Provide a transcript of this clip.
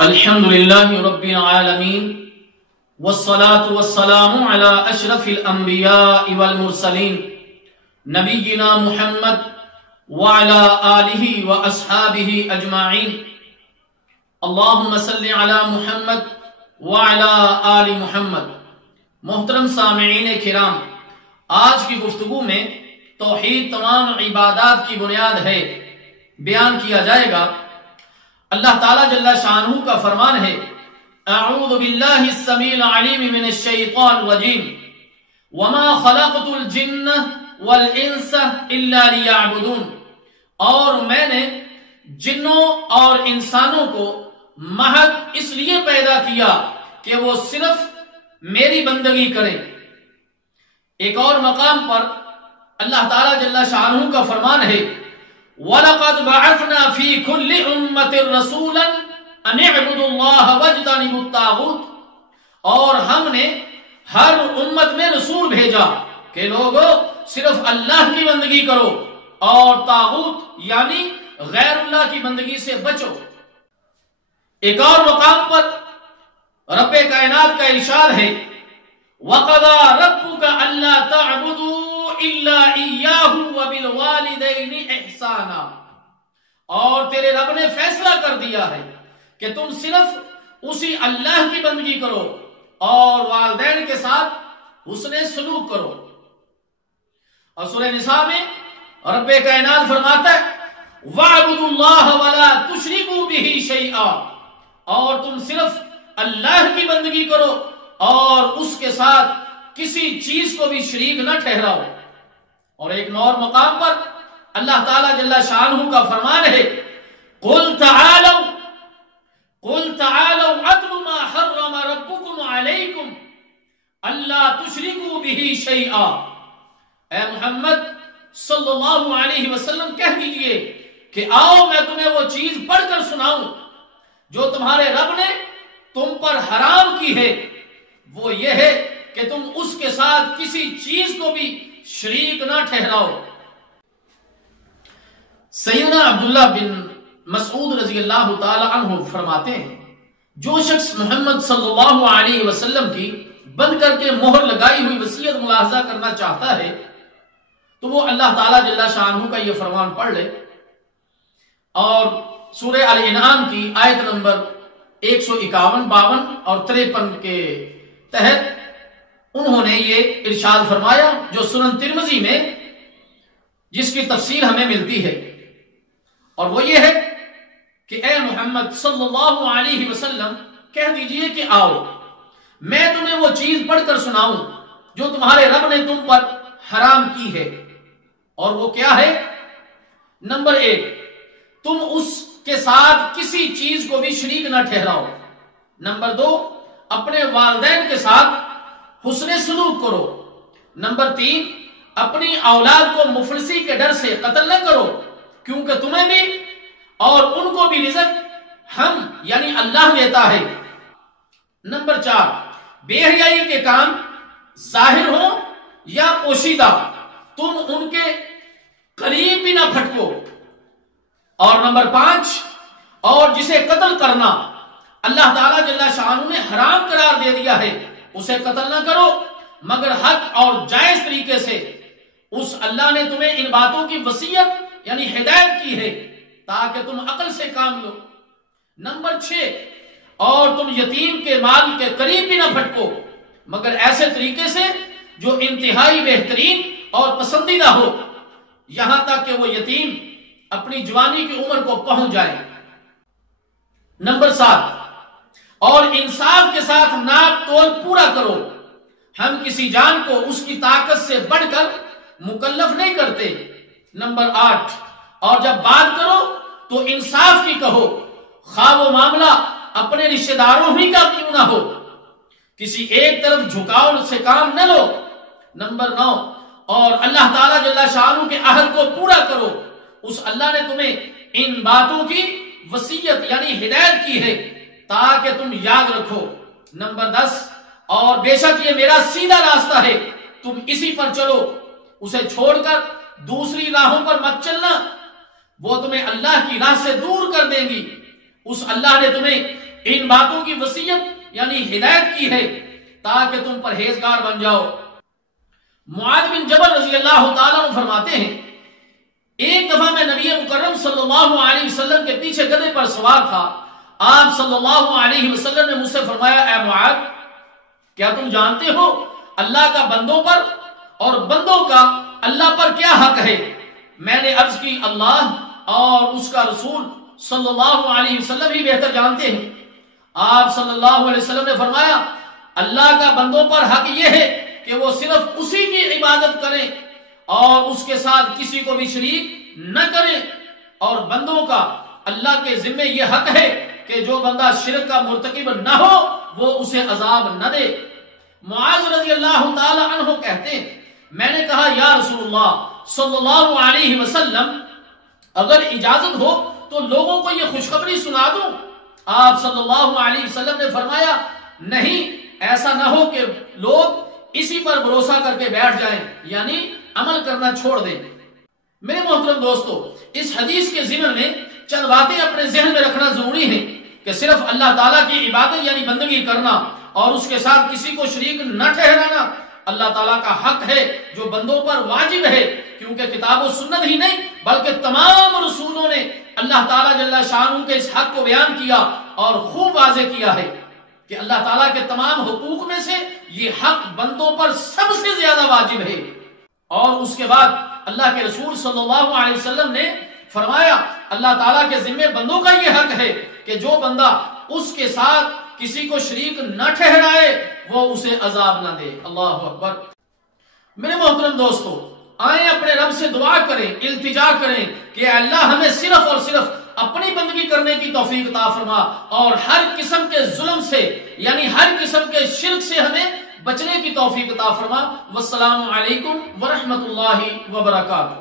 الحمد للہ رب العالمین والصلاة والسلام علی اشرف الانبیاء والمرسلین نبینا محمد وعلی آلہ واصحابہ اجمعین اللہم صل علی محمد وعلی آل محمد۔ محترم سامعین کرام، آج کی گفتگو میں توحید تمام عبادات کی بنیاد ہے بیان کیا جائے گا۔ اللہ تعالیٰ جل شانہ کا فرمان ہے، اعوذ باللہ السمیع العلیم من الشیطان الرجیم وما خلقت الجن والانس الا لیعبدون، اور میں نے جنوں اور انسانوں کو محض اس لیے پیدا کیا کہ وہ صرف میری بندگی کریں۔ ایک اور مقام پر اللہ تعالیٰ جل شانہ کا فرمان ہے، وَلَقَدْ بَعَثْنَا فِي كُلِّ أُمَّةٍ رَسُولًا أَنِ اعْبُدُوا اللَّهَ وَاجْتَنِبُوا الطَّاغُوتَ، اور ہم نے ہر امت میں رسول بھیجا کہ لوگو صرف اللہ کی بندگی کرو اور طاغوت یعنی غیر اللہ کی بندگی سے بچو۔ ایک اور مقام پر رب کائنات کا ارشاد ہے، وَقَضَى رَبُّكَ أَلَّا تَعْبُدُوا إِلَّا إِيَّاهُ وَبِالْوَالِدَيْنِ إِحْسَانًا، اور تیرے رب نے فیصلہ کر دیا ہے کہ تم صرف اسی اللہ کی بندگی کرو اور والدین کے ساتھ حسن سلوک کرو۔ اور سورہ نساء میں رب کائنات فرماتا ہے، وَاعْبُدُوا اللَّهَ وَلَا تُشْرِكُوا بِهِ شَيْئًا، اور تم صرف اللہ کی بندگی کرو اور اس کے ساتھ کسی چیز کو بھی شریک نہ ٹھہراؤ۔ اور ایک اور مقام پر اللہ تعالیٰ جل شانہ کا فرمان ہے، قُلْ تَعَالَوْا أَتْلُ مَا حَرَّمَ رَبُّكُمْ عَلَيْكُمْ أَلَّا تُشْرِكُوا بِهِ شَيْئًا۔ اے محمد صلی اللہ علیہ وسلم کہہ دیجئے کہ آؤ میں تمہیں وہ چیز پڑھ کر سناؤں جو تمہارے رب نے تم پر حرام کی ہے، وہ یہ ہے کہ تم اس کے ساتھ کسی چیز کو بھی شریک نہ ٹھہراؤ۔ سیدنا عبداللہ بن مسعود رضی اللہ تعالی عنہ فرماتے ہیں، جو شخص محمد صلی اللہ علیہ وسلم کی بند کر کے مہر لگائی ہوئی وصیت ملاحظہ کرنا چاہتا ہے تو وہ اللہ تعالیٰ جل شانہ کا یہ فرمان پڑھ لے، اور سورہ الانعام کی آیت نمبر 151، 52 اور 53 کے تحت انہوں نے یہ ارشاد فرمایا جو سنن ترمذی میں جس کی تفصیل ہمیں ملتی ہے، اور وہ یہ ہے کہ اے محمد صلی اللہ علیہ وسلم کہہ دیجئے کہ آؤ میں تمہیں وہ چیز پڑھ کر سناؤں جو تمہارے رب نے تم پر حرام کی ہے، اور وہ کیا ہے؟ نمبر 1، تم اس کے ساتھ کسی چیز کو بھی شریک نہ ٹھہراؤ۔ نمبر 2، اپنے والدین کے ساتھ حسن سلوک کرو۔ نمبر 3، اپنی اولاد کو مفلسی کے ڈر سے قتل نہ کرو، کیونکہ تمہیں بھی اور ان کو بھی رزق ہم یعنی اللہ دیتا ہے۔ نمبر 4، بے حیائی کے کام ظاہر ہو یا پوشیدہ تم ان کے قریب بھی نہ پھٹکو۔ اور نمبر 5، اور جسے قتل کرنا اللہ تعالیٰ جل شانہ نے حرام قرار دے دیا ہے اسے قتل نہ کرو مگر حق اور جائز طریقے سے۔ اس اللہ نے تمہیں ان باتوں کی وصیت یعنی ہدایت کی ہے تاکہ تم عقل سے کام لو۔ نمبر 6، اور تم یتیم کے مال کے قریب بھی نہ پھٹکو مگر ایسے طریقے سے جو انتہائی بہترین اور پسندیدہ ہو، یہاں تک کہ وہ یتیم اپنی جوانی کی عمر کو پہنچ جائے۔ نمبر 7، اور انصاف کے ساتھ ناپ تول پورا کرو، ہم کسی جان کو اس کی طاقت سے بڑھ کر مکلف نہیں کرتے۔ نمبر 8، اور جب بات کرو تو انصاف کی کہو، خواہ وہ معاملہ اپنے رشتہ داروں ہی کا کیوں نہ ہو، کسی ایک طرف جھکاؤ سے کام نہ لو۔ نمبر 9، اور اللہ تعالیٰ جل شانہ کے عہد کو پورا کرو، اس اللہ نے تمہیں ان باتوں کی وصیت یعنی ہدایت کی ہے تاکہ تم یاد رکھو۔ نمبر 10، اور بے شک یہ میرا سیدھا راستہ ہے تم اسی پر چلو، اسے چھوڑ کر دوسری راہوں پر مت چلنا، وہ تمہیں اللہ کی راہ سے دور کر دیں گی۔ اس اللہ نے تمہیں ان باتوں کی وصیت یعنی ہدایت کی ہے تاکہ تم پرہیزگار بن جاؤ۔ معاذ بن جبل رضی اللہ تعالیٰ عنہ فرماتے ہیں ایک دفعہ میں نبی مکرم صلی اللہ علیہ وسلم کے پیچھے گدھے پر سوار تھا، آپ صلی اللہ علیہ وسلم نے مجھ سے فرمایا اے معاذ کیا تم جانتے ہو اللہ کا بندوں پر اور بندوں کا اللہ پر کیا حق ہے؟ میں نے عرض کی اللہ اور اس کا رسول صلی اللہ علیہ وسلم ہی بہتر جانتے ہیں۔ آپ صلی اللہ علیہ وسلم نے فرمایا اللہ کا بندوں پر حق یہ ہے کہ وہ صرف اسی کی عبادت کریں اور اس کے ساتھ کسی کو بھی شریک نہ کریں، اور بندوں کا اللہ کے ذمے یہ حق ہے کہ جو بندہ شرک کا مرتکب نہ ہو وہ اسے عذاب نہ دے۔ معاذ رضی اللہ تعالی عنہ کہتے ہیں میں نے کہا یا رسول اللہ صلی اللہ علیہ وسلم اگر اجازت ہو تو لوگوں کو یہ خوشخبری سنا دوں؟ آپ صلی اللہ علیہ وسلم نے فرمایا نہیں، ایسا نہ ہو کہ لوگ اسی پر بھروسہ کر کے بیٹھ جائیں یعنی عمل کرنا چھوڑ دیں۔ میرے محترم دوستو، اس حدیث کے ضمن میں چند باتیں اپنے ذہن میں رکھنا ضروری ہے کہ صرف اللہ تعالیٰ کی عبادت یعنی بندگی کرنا اور اس کے ساتھ کسی کو شریک نہ ٹھہرانا اللہ تعالیٰ کا حق ہے جو بندوں پر واجب ہے، کیونکہ کتاب و سنت ہی نہیں بلکہ تمام رسولوں نے اللہ تعالیٰ جل شانہ کے اس حق کو بیان کیا اور خوب واضح کیا ہے کہ اللہ تعالیٰ کے تمام حقوق میں سے یہ حق بندوں پر سب سے زیادہ واجب ہے۔ اور اس کے بعد اللہ کے رسول صلی اللہ علیہ وسلم نے فرمایا اللہ تعالیٰ کے ذمے بندوں کا یہ حق ہے کہ جو بندہ اس کے ساتھ کسی کو شریک نہ ٹھہرائے وہ اسے عذاب نہ دے۔ اللہ اکبر۔ میرے محترم دوستو، آئیں اپنے رب سے دعا کریں، التجا کریں کہ اللہ ہمیں صرف اور صرف اپنی بندگی کرنے کی توفیق عطا فرما اور ہر قسم کے ظلم سے یعنی ہر قسم کے شرک سے ہمیں بچنے کی توفیق عطا فرما۔ والسلام علیکم ورحمۃ اللہ وبرکاتہ۔